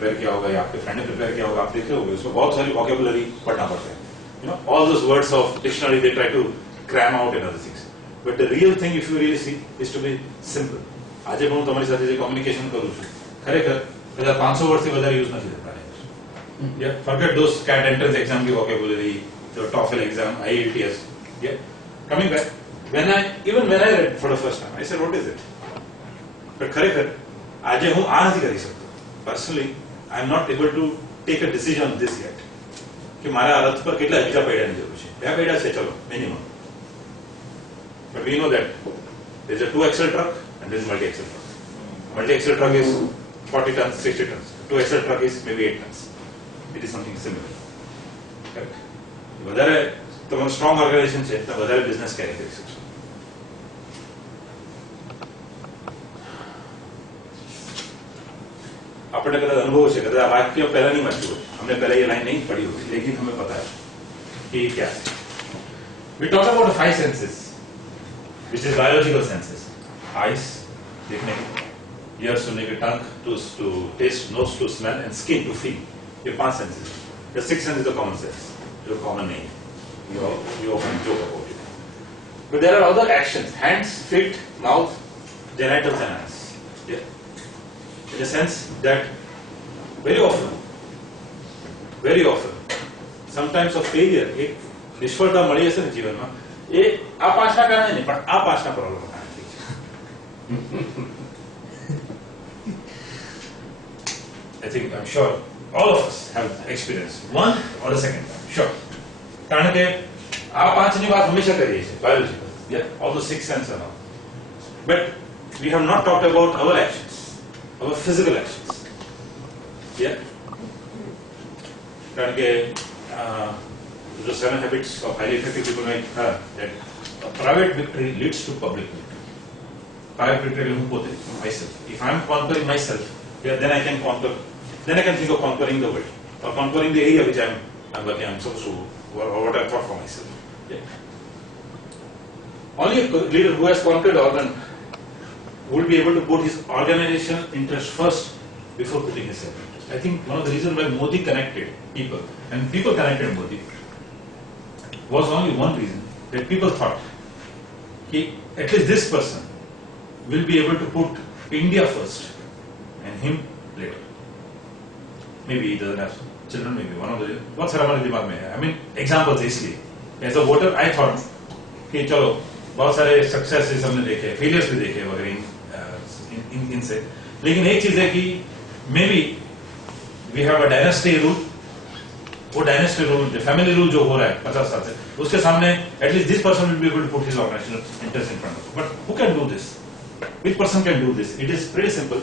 Prepare किया होगा या आपके फ्रेंड ने प्रिपेयर किया होगा, आप देखे होंगे उसमें बहुत सारी वोकैबुलरी पढ़ना पड़ता है. All those words of dictionary they try to cram out and other things. But the real thing, if you really see, is to be simple. આજે હું તમારી સાથે જે કોમ્યુનિકેશન કરું છું ખરેખર કદાચ 500 વર્ષથી વધારે યુઝ નથી થતા. Yeah, forget those CAT entrance exam की vocabulary, the TOEFL exam, IELTS. Yeah, coming back, when I read for the first time, I said, what is it? But ખરેખર આજે હું આ નથી કરી શકતો. Personally, I am not able to take a decision on this yet. कि મારા રથ પર કેટલા બીજા પૈડાની જરૂર છે. બે પૈડા છે ચલો minimum. But we know that there is a 2-axle truck and there is multi-axle truck. Multi-axle truck is 40 tons, 60 tons. 2-axle truck is maybe 8 tons. It is something similar. Correct. વધારે તમારું સ્ટ્રોંગ ઓર્ગેનાઇઝેશન છે તો વધારે business કેરી કરી શકશો. આપણે કદાચ અનુભવ છે, કદાચ વાક્ય પહેલા નહીં વાંચ્યું હોય, हमने पहले ये लाइन नहीं पढ़ी होगी, लेकिन हमें पता है कि क्या है. We talk about the 5 senses, which is biological senses. Eyes, देखने की, ears सुनने की, tongue to taste, nose to smell, and skin to feel. ये 5 senses. The 6th sense is the common sense, जो common नहीं है. You often joke about it. But there are other actions: hands, feet, mouth, genitals, and eyes. Yeah. In the sense that very often, sometimes of failure, एक निष्फलता मળી હશે ને જીવનમાં, એ આ પાછા કારણે નહીં પણ આ પાછના પ્રોબ્લેમ કારણે થઈ છે. I think, I'm sure all of us have experienced one or the second time. Sure. કારણ કે આ પાંચની વાત હંમેશા કરીએ છીએ, biological. Yeah, all the 6 senses and all. But we have not talked about our actions, our physical actions. Yeah. કારણ કે the 7 habits of highly effective people might have that a private victory leads to public victory. Private victory હું પોતે myself. If I am conquering myself, yeah, then I can think of conquering the world or conquering the area which I'm working. I'm supposed to, or what I thought for myself. Yeah. Only a leader who has conquered organ would be able to put his organizational interest first before putting his self interest. I think one of the reasons why Modi connected people and people connected Modi was only one reason, that people thought that at least this person will be able to put India first and him later. Maybe he doesn't have children, maybe one of the reasons. बहुत सारा हमारे दिमाग में है. I mean examples इसलिए. As a voter, I thought कि चलो बहुत सारे successes हमने देखे, failures भी देखे वगैरह इनसे. लेकिन एक चीज है कि maybe we have a dynasty rule. वो डायनेस्टी रूल, फैमिली रूल जो हो रहा है 50 साल से, उसके सामने at least this person will be able to put his organisational interest in front of. But who can do this? Which person can do this? It is pretty simple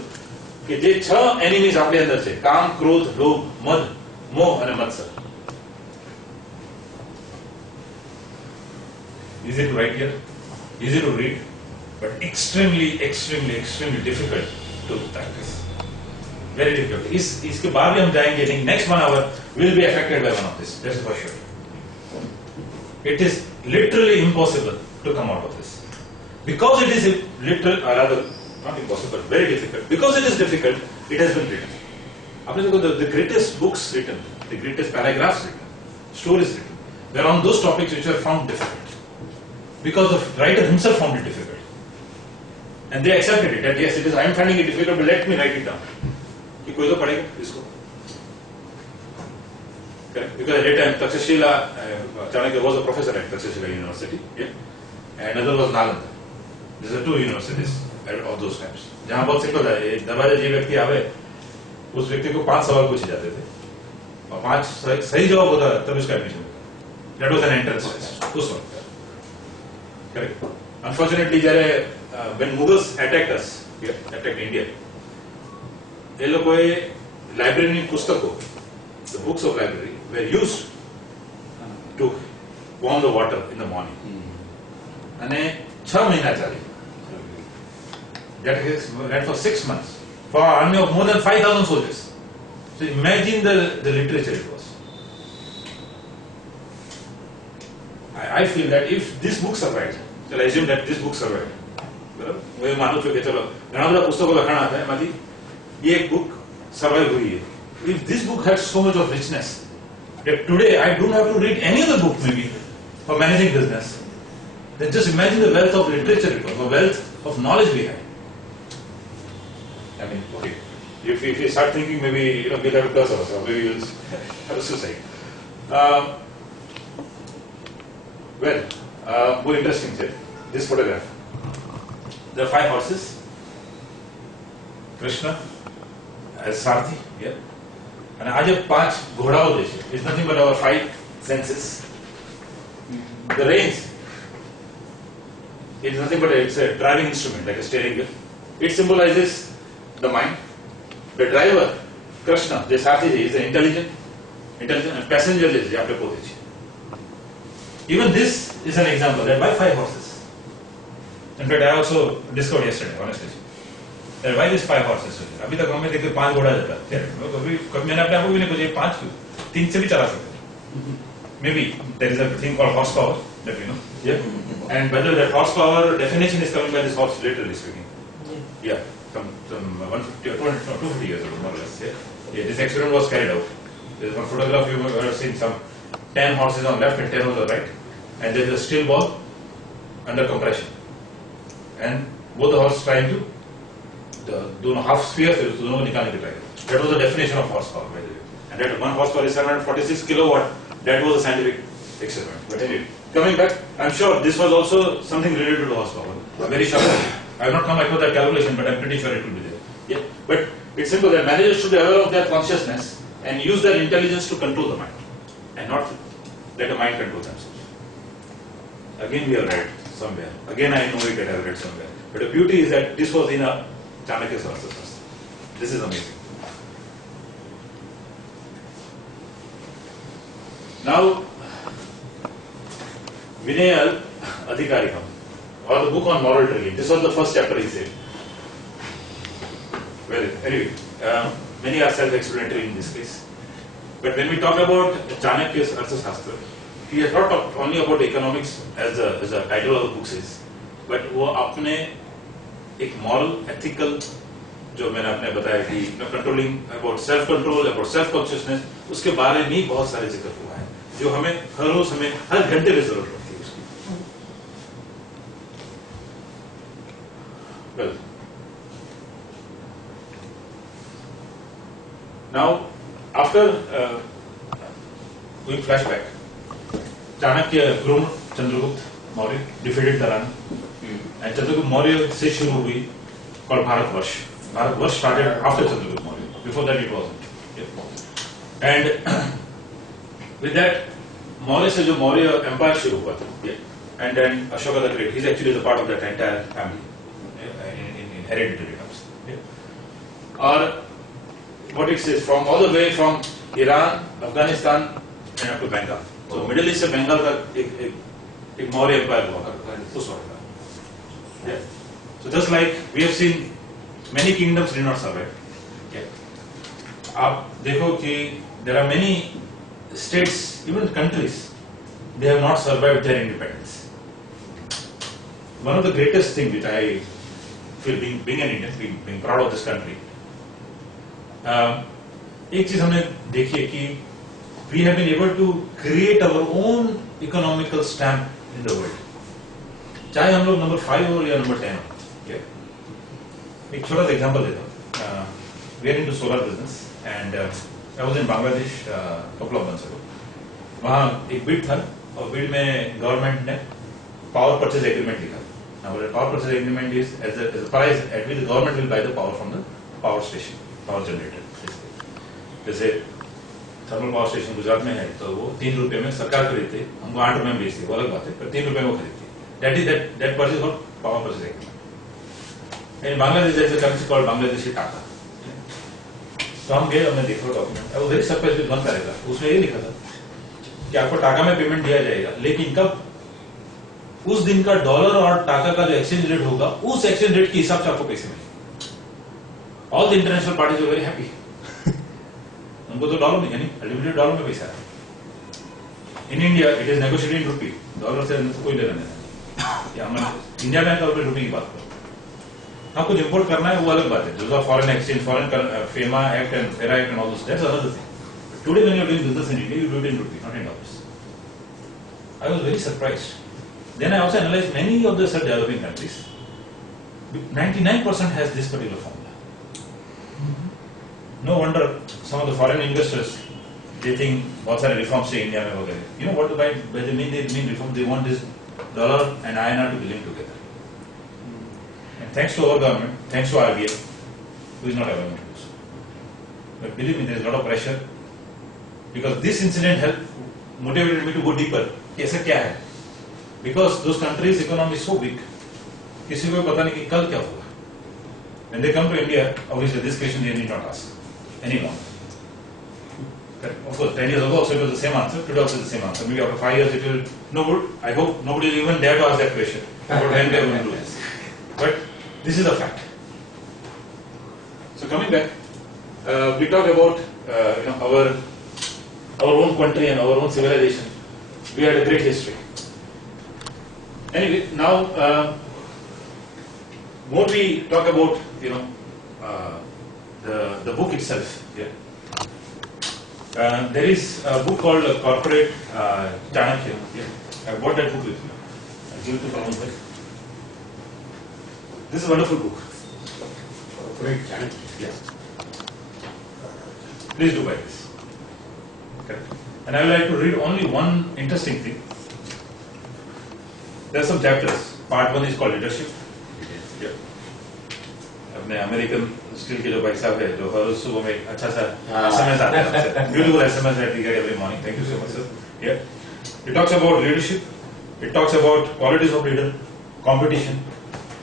कि જે 6 એનિમીઝ આપણી અંદર છે, કામ, ક્રોધ, લોભ, મદ, મોહ અને મત્સર. Easy to write here, easy to read, but extremely difficult to practice. Very difficult. इसके बाद भी हम जाएंगे, लेकिन next 1 hour will be affected by one of this. That's for sure. It is literally impossible to come out of this. Because it is literal, or rather, not impossible, very difficult. Because it is difficult, it has been written. आपने देखो the greatest books written, the greatest paragraphs written, stories written, they are on those topics which were found difficult. Because the writer himself found it difficult. And they accepted it. That yes, it is, I am finding it difficult, but let me write it down. कि कोई तो पढ़ेगा इसको. Correct? Because at that time, Takshashila, Chanakya was a professor at Takshashila University, yeah? And another was Nalanda. These are 2 universities of those times. जहाँ बहुत simple था, दरवाजे जो व्यक्ति आवे, उस व्यक्ति को 5 सवाल पूछे जाते थे, और 5 सही जवाब होता तब उसका एडमिशन होता. That was an entrance test. उस वक्त. Correct? Unfortunately, when Mughals attacked us, attacked India, એ લોકોએ લાઇબ્રેરીની પુસ્તકો, the books of library were used to warm the water in the morning. અને 6 મહિના ચાલી. That ran for 6 months for an army of more than 5,000 soldiers. So imagine the literature it was. I feel that if this book survived, so I assume that this book survived. બરાબર, હું એ માનું છું કે ચલો ઘણા બધા પુસ્તકો લખાણા હતા, એમાંથી ये एक बुक सर्वाइव हुई है. if this book had so much of richness, that today I don't have to read any other book maybe for managing business, then just imagine the wealth of literature it was, the wealth of knowledge we had. I mean, okay, if you start thinking maybe, we'll have a curse or maybe we'll have a suicide. More interesting here, this photograph. There are 5 horses, Krishna as Sarthi, yeah. And आज अब 5 घोड़ाओं देश, it's nothing but our 5 senses. The reins, it's nothing but it's a driving instrument like a steering wheel. It symbolizes the mind. The driver, Krishna, the Sarthi is an intelligent, and passenger is the Apple. Even this is an example that why 5 horses. In fact, I also discovered yesterday, honestly, that why these 5 horses? अभी तक हमें देखते 5 घोड़ा जाता है. कभी मैंने अपने आप को भी नहीं पूछा 5 क्यों? 3 से भी चला सकते. Maybe there is a thing called horsepower that we know. Yeah. And whether that horsepower definition is coming by this horse, literally speaking. Yeah. Some 150 or 250 years ago, more or less. Yeah. This experiment was carried out. There is one photograph you have seen, some 10 horses on left and 10 on the right, and there is a still ball under compression, and both the horses trying to दोनों half sphere थे, दोनों निकालने के try. That was the definition of horsepower, by the way. And that 1 horsepower is 746 kilowatt. That was a scientific experiment. But anyway, coming back, I'm sure this was also something related to horsepower. Very sure. I have not come up with that calculation, but I'm pretty sure it will be there. Yeah. But it's simple that managers should be aware of their consciousness and use their intelligence to control the mind, and not let the mind control themselves. Again, we have read somewhere. Again, I know it that I have read somewhere. But the beauty is that this was in a Chanakya sources. This is amazing. Now, Vinaya Adhikarikam, or the book on moral training. This was the first chapter he said. Well, anyway, many are self-explanatory in this case. But when we talk about Chanakya's Arthashastra, he has not talked only about economics as the title of the book says, but वो अपने एक moral, ethical, जो मैंने आपने बताया कि controlling about self-control, about self-consciousness, उसके बारे में ही बहुत सारे जिक्र हुआ है, जो हमें हर रोज हमें हर घंटे में जरूरत पड़ती है उसकी. Well, now after going flashback, Chanakya groomed Chandragupta Maurya, defeated the Rani, and Chandragupta Maurya से शुरू हुई called Bharatvarsh. Bharatvarsh started after Chandragupta Maurya. Before that it wasn't. Yeah. And with that, Maurya से जो Maurya Empire शुरू हुआ था, yeah. And then Ashoka the Great, he's actually the part of that entire family, yeah, in hereditary terms. Yeah. Or what it says, from all the way from Iran, Afghanistan, and up to Bengal. So Middle East से Bengal का एक Maurya Empire हुआ करता है उस वक्त. Yeah. So just like we have seen, many kingdoms did not survive. Yeah. आप देखो कि there are many states, even countries, they have not survived their independence. One of the greatest things which I feel being an Indian, being proud of this country, एक चीज हमने देखी है कि we have been able to create our own economical stamp in the world. चाहे हम लोग number 5 हो या नंबर 10 हो. एक छोटा सा एग्जांपल देता हूँ. We are into solar business and I was in Bangladesh couple of months ago. वहाँ एक बिड था और बिड में गवर्नमेंट ने power purchase agreement लिखा. Now the power purchase agreement is as a price at which the government will buy the power from the power station, power generator. जैसे thermal power station Gujarat में है तो वो 3 रुपए में सरकार खरीदती है, हमको 8 रुपए में बेचती है, वो अलग बात है, पर 3 रुपए में वो खरीदती है. That purchase called power purchase agreement. In Bangladesh there is a currency called Bangladeshi taka. तो हम गए, हमने देखा document. I was very surprised with one paragraph. उसमें ये लिखा था कि आपको टाका में पेमेंट दिया जाएगा, लेकिन कब? उस दिन का डॉलर और टाका का जो एक्सचेंज रेट होगा, उस एक्सचेंज रेट के हिसाब से आपको पैसे मिलेंगे. All the international parties were very happy. उनको तो डॉलर में है नहीं, अल्टीमेटली डॉलर में पैसा है. In India it is negotiated in rupee, dollar से कोई लेना नहीं. या हम इंडिया में तो रुपये की बात करो. हाँ कुछ import करना है वो अलग बात है. Those are foreign exchange, foreign FEMA Act and FERA Act and all those. That's another thing. But today when you are doing business in India, you do it in rupee, not in dollars. I was very surprised. Then I also analyzed many of the developing countries. 99% has this particular formula. No wonder some of the foreign investors, they think बहुत सारे reforms चाहिए India में वगैरह. You know what by they mean reform? They want this dollar and INR to be linked together. And thanks to our government, thanks to RBI, who is not allowing to do so. But believe me, there is a lot of pressure because this incident helped motivated me to go deeper. ऐसा क्या है? Because those countries' economy is so weak, किसी को पता नहीं कि कल क्या होगा. When they come to India, obviously this question they need not ask any longer. Of course, 10 years ago also it was the same answer. Today also the same answer. Maybe after 5 years it will. No, I hope nobody will even dare to ask that question. About when they are going to do this. But this is a fact. So coming back, we talk about our own country and our own civilization. We had a great history. Anyway, now more we talk about the book itself. Yeah. There is a book called Corporate Chanakya. Yeah. I bought that book with me. I'll give it to Pawan. This is a wonderful book. Corporate Chanakya. Yeah. Please do buy this. Okay. And I would like to read only one interesting thing. There are some chapters. Part 1 is called Leadership. Yeah. अपने American skill के जो भाई साहब है जो हर सुबह में एक अच्छा सा SMS आता है beautiful SMS that we get every morning. Thank you so much, sir. Yeah. It talks about leadership. It talks about qualities of leader, competition.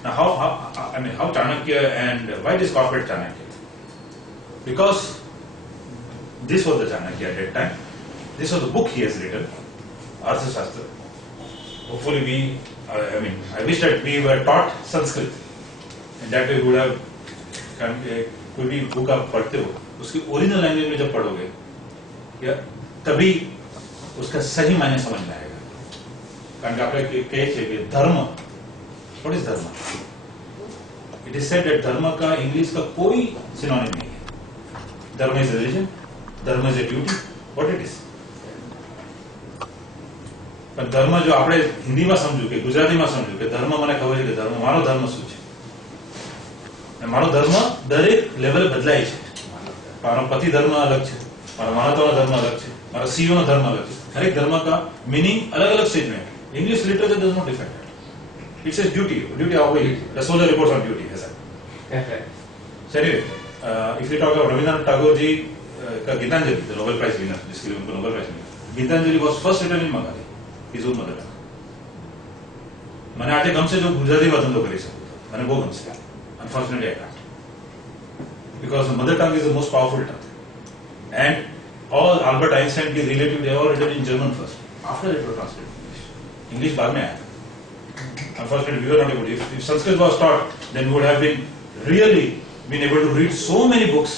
Now, how Chanakya and why this corporate Chanakya? Because this was the Chanakya at that time. This was the book he has written, Arthashastra. Hopefully I wish that we were taught Sanskrit. And that way we would have, कोई भी book आप पढ़ते हो, उसकी original language में जब पढ़ोगे, या तभी उसका सही मायने समझ में आएगा. कारण कि आपने कहे कि धर्म, what is dharma? It is said that धर्म का इंग्लिश का कोई सिनोनिम नहीं है. Dharma is a religion, dharma is a duty, what it is? પણ ધર્મ જો આપણે હિન્દીમાં સમજ્યું કે ગુજરાતીમાં સમજ્યું કે ધર્મ મને ખબર છે કે ધર્મ મારો ધર્મ શું છે. મારો ધર્મ દરેક લેવલે બદલાય છે. મારો પતિ ધર્મ અલગ છે, મારો માનવતાનો ધર્મ અલગ છે, મારો સીઓ નો ધર્મ અલગ છે. હરેક ધર્મ का मीनिंग अलग-अलग स्टेज में. English literature does not define that. It says duty of the soldier reports on duty ऐसा. So anyway, if you talk about Rabindranath Tagore ji का Gitanjali, the Nobel prize winner, जिसके लिए उनको नोबेल प्राइज मिला, Gitanjali was first written in Bengali, his own mother tongue. મને આજે ગમશે જો ગુજરાતીમાં ધંધો કરી શકું મને બહુ ગમશે. Unfortunately, I can't. Because the mother tongue is the most powerful tongue. And all Albert Einstein के relative, they are all written in German first. After that, it was translated in English. English बाद में आया. Unfortunately, we were not able to. If Sanskrit was taught, then we would have really been able to read so many books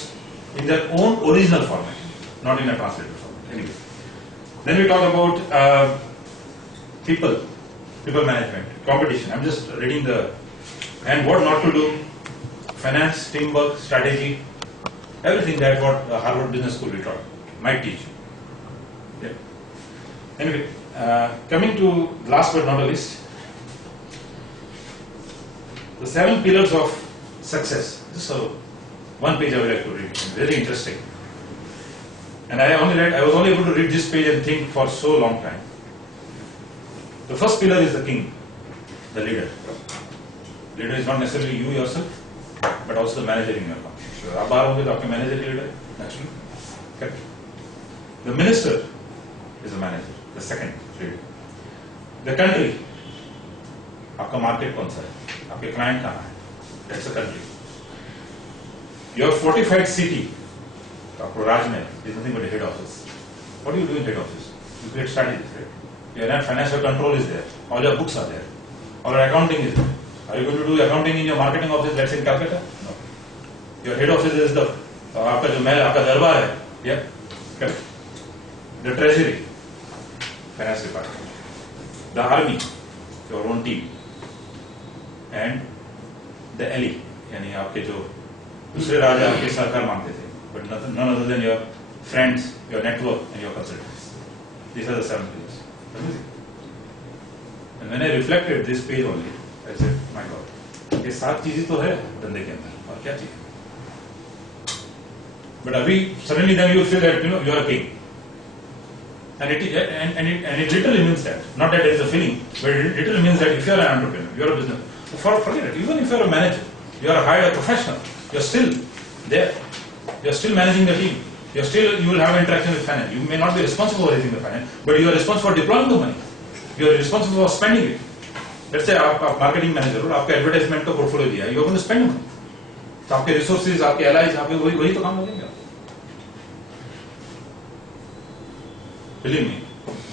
in their own original format, not in a translated format. Anyway. Then we talk about people management, competition. I'm just reading and what not to do. Finance, teamwork, strategy, everything that what Harvard Business School we taught might teach you. Yeah. Anyway, coming to last but not the least, the 7 pillars of success. This is one page I would like to read. Very interesting. And I was only able to read this page and think for so long time. The first pillar is the king, the leader. Leader is not necessarily you yourself, but also the manager in your company. So, आप बाहर होंगे तो आपके manager leader naturally. Correct. The minister is the manager, the second leader. The country, आपका market कौन सा है, आपके client कहाँ है, that's the country. Your fortified city, आपको राजमहल is nothing but a head office. What do you do in head office? You create strategies, right? Your financial control is there. All your books are there. All your accounting is there. Are you going to do accounting in your marketing office that's in Calcutta? No. Your head office is the आपका जो महल, आपका दरबार है. Yeah. Correct. The treasury, finance department. The army, your own team. And the alley, यानी आपके जो दूसरे राजा आपके सरकार मानते थे, but none other than your friends, your network and your consultants. These are the 7 pages. Amazing. And when I reflected this page only, I said, my God, ये 7 चीजें तो है धंधे के अंदर, और क्या चाहिए? But अभी suddenly then you feel that you are a king. And it literally means that. Not that there is a feeling, but it literally means that if you are an entrepreneur, you are a business. Forget it. Even if you are a manager, you are hired a professional, you are still there. You are still managing the team. You will have interaction with finance. You may not be responsible for raising the finance, but you are responsible for deploying the money. You are responsible for spending it. Let's say आप marketing manager हो, आपके advertisement का portfolio दिया है, you are going to spend money. तो आपके resources, आपके allies, आपके वही तो काम लगेंगे. Believe me,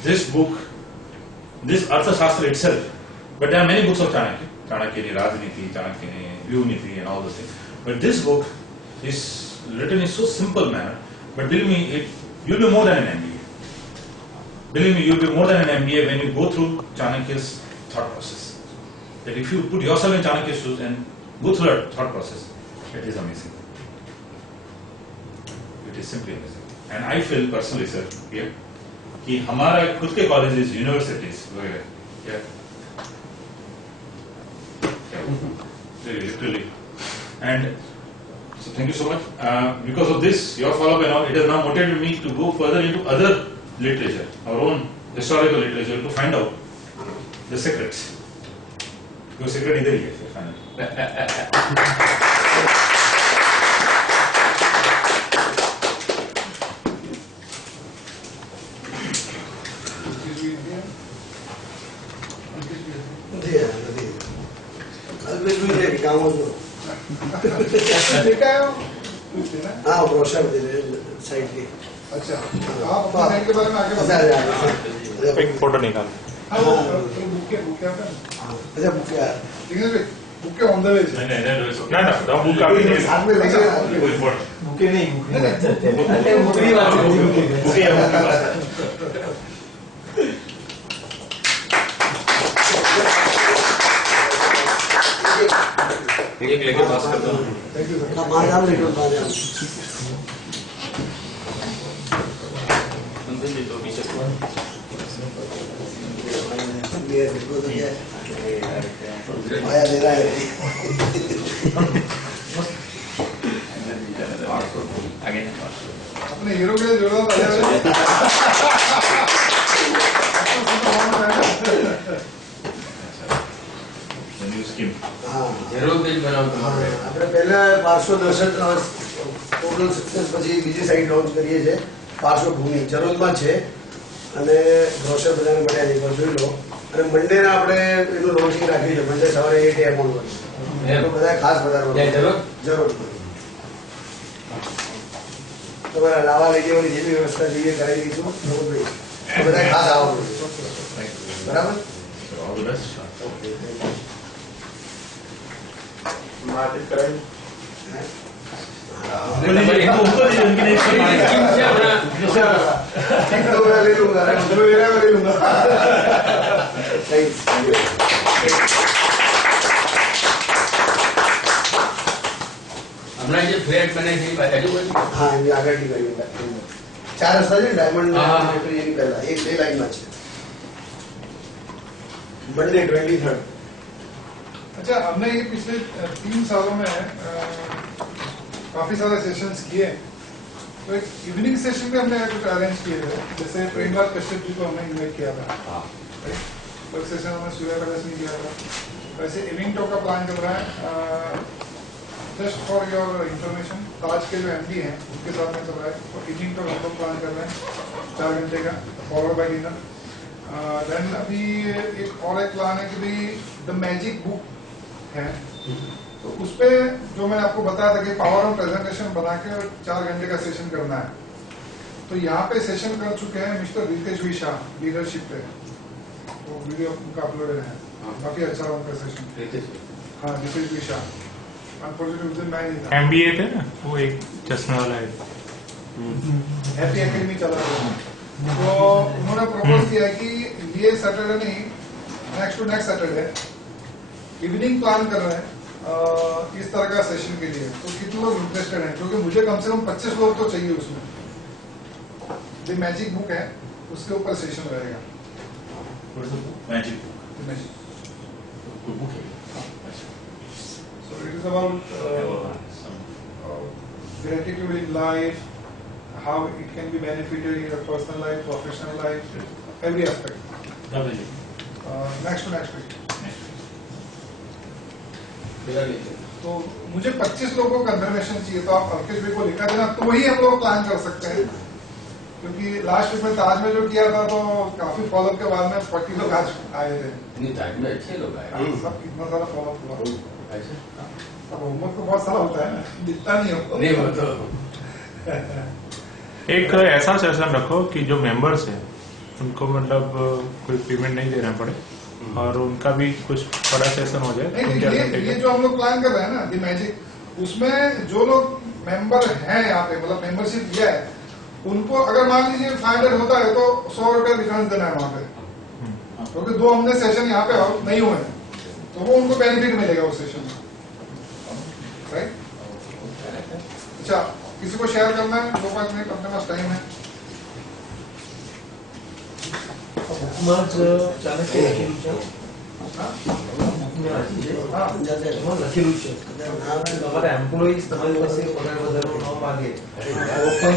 this book, this Arthashastra itself, but there are many books of Chanakya. Chanakya ne Rajniti, Chanakya ne Vyuniti and all those things. But this book is written in so simple manner, but believe me, you'll be more than an MBA. Believe me, you'll be more than an MBA when you go through Chanakya's thought process. That if you put yourself in Chanakya's shoes and go through that thought process, it is amazing. It is simply amazing. And I feel personally, sir, here, कि हमारा खुद के colleges universities वगैरह literally and so thank you so much because of this your follow up and all it has now motivated me to go further into other literature our own historical literature to find out the secrets वो secret इधर ही है finally हाँ brochure side के अच्छा आप अपने side के बारे में आगे बताइए एक फोटो निकाल बुक क्या अच्छा बुक क्या बुक ऑन द वे ना बुक का भी साथ में लेके बुके नहीं एक लेके पास कर दो। थैंक यू सर बादाम लेके बादाम आया दे रहा है अपने हीरो के लिए जोड़ा जरूर पेज बनाओ તમારે આપણે પહેલા 510 ટોટલ સક્સેસ પછી બીજી સાઇટ લોન્ચ કરીએ છે પાર્શ્વભૂમિ ચરોલમાં છે અને બ્રોશર બધાને મળ્યા છે એકવાર જોઈ લો અને મંડેના આપણે એનું લોન્ચિંગ રાખ્યું છે મંડે સવારે 8 AM ઓનવર્ડ તો બધા ખાસ વધારવાનું જરૂર તમારા લાવા લઈ જવાની જે બી વ્યવસ્થા જોઈએ કરાવી દઈશું પ્રમોદભાઈ તો બધા ખાસ આવવાનું બરાબર ऑल द बेस्ट मार्केट कराएं ले लूंगा ले लूंगा હમણાં જે ફ્લેટ બને છે એ બાજુ हाँ ये आगे की करिए 4 रस्ता है डायमंड ये पहला एक ले लाइन में है मंडे 23rd अच्छा हमने ये पिछले 3 सालों में काफी सारे सेशंस किए तो एक इवनिंग सेशन भी हमने कुछ अरेंज किए थे जैसे प्रेमलाल कश्यप जी को हमने इन्वाइट किया था एक सेशन हमने सूर्य प्रकाश में किया था वैसे इवनिंग टॉक का प्लान चल रहा है जस्ट फॉर योर इंफॉर्मेशन ताज के जो एमडी हैं उनके साथ में चल रहा है तो इवनिंग टॉक हम लोग प्लान कर रहे हैं 4 घंटे का फॉलोड बाय डिनर देन अभी एक और एक प्लान है कि भाई द मैजिक बुक है तो उस पे जो मैंने आपको बताया था कि पावर ऑफ प्रेजेंटेशन बना के 4 घंटे का सेशन करना है तो यहाँ पे सेशन कर चुके हैं मिस्टर रितेश शाह लीडरशिप पे तो वीडियो उनका अपलोडेड है काफी अच्छा रहा उनका सेशन हाँ रितेश शाह अनफॉर्चुनेटली उस दिन मैं नहीं था MBA थे ना वो एक चश्मे वाला है हैप्पी एकेडमी चला रहा है तो उन्होंने प्रपोज किया कि ये सैटरडे नहीं next to next Saturday evening plan कर रहे हैं इस तरह का सेशन के लिए, तो कितने लोग इंटरेस्टेड हैं? क्योंकि मुझे कम से कम 25 लोग तो चाहिए उसमें। जो मैजिक बुक है उसके ऊपर सेशन रहेगा। मैजिक बुक है। So it is about gratitude in life, how it can be benefited in your personal life, professional life, every aspect. Next week. तो मुझे 25 लोगों को कंफर्मेशन चाहिए, तो आप अर्केश भाई को लिखा देना, तो वही हम लोग प्लान कर सकते हैं। क्योंकि लास्ट वीक में ताज में जो किया था तो काफी फॉलोअप के बाद में 40 लोग आज आए थे। नहीं, ताज में अच्छे लोग आए। सब कितना सारा फॉलोअप हुआ। अब होमवर्क तो बहुत सारा होता है ना, दिखता नहीं हो। नहीं वो तो एक ऐसा सेशन रखो कि जो मेंबर्स हैं उनको मतलब कोई पेमेंट नहीं देना पड़े और उनका भी कुछ बड़ा सेशन हो जाए। नहीं, ये जो हम लोग प्लान कर रहे हैं ना दी मैजिक, उसमें जो लोग मेंबर हैं यहाँ पे, मतलब मेंबरशिप लिया है, उनको अगर मान लीजिए 500 होता है तो 100 रुपए डिफरेंस देना है वहाँ पे, क्योंकि 2 हमने सेशन यहाँ पे नहीं हुए हैं, तो वो उनको बेनिफिट मिलेगा उस सेशन में, राइट? अच्छा, किसी को शेयर करना है? 2-5 मिनट अपने पास टाइम है। ચાણક્ય લખેલું છે. લખેલું છે તમારા એમ્પ્લોઈઝ તમારી પાસે પગાર વધારવાનો ન માગે ઓપન